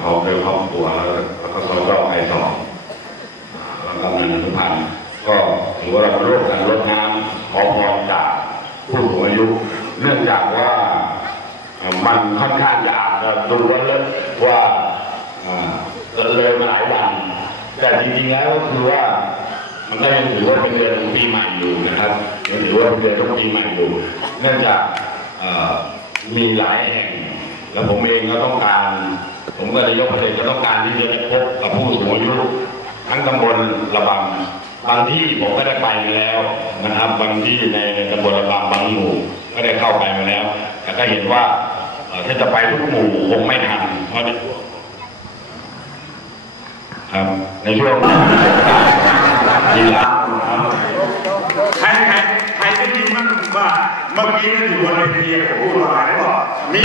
เขาเป็นครอบครัวแล้วแล้วก็เขาก็ไปต่อแล้วก็มันทุกพันธ์ก็ถือว่าเราร่วมกันรดน้ำขอพรจากผู้สูงอายุ เนื่องจากว่ามันค่อนข้างจะอาจจะดูว่าเลิกว่าเอ่อเลยมาหลายวัน แต่จริงๆแล้วก็คือว่ามันก็ยังถือว่าเป็นเดือนปีใหม่อยู่นะครับยังถือว่าเป็นเดือนของปีใหม่อยู่ เนื่องจากมีหลายแห่ง แล้วผมเองก็ต้องการ ผมก็นายกประเทศก็ต้องการที่จะพบกับผู้สูงอายุทั้งตำบลระบำบางที่ผมก็ได้ไปมาแล้วนะครับ บางที่ในตำบลระบำบางหมู่ก็ได้เข้าไปมาแล้ว แต่ก็เห็นว่าถ้าจะไปทุกหมู่คงไม่ทันเพราะครับในช่วงทีหลังครับใครใครใครได้ยินบ้างว่าเมื่อกี้นั่นอยู่บนเวทีผมพูดว่าอะไรบอกมี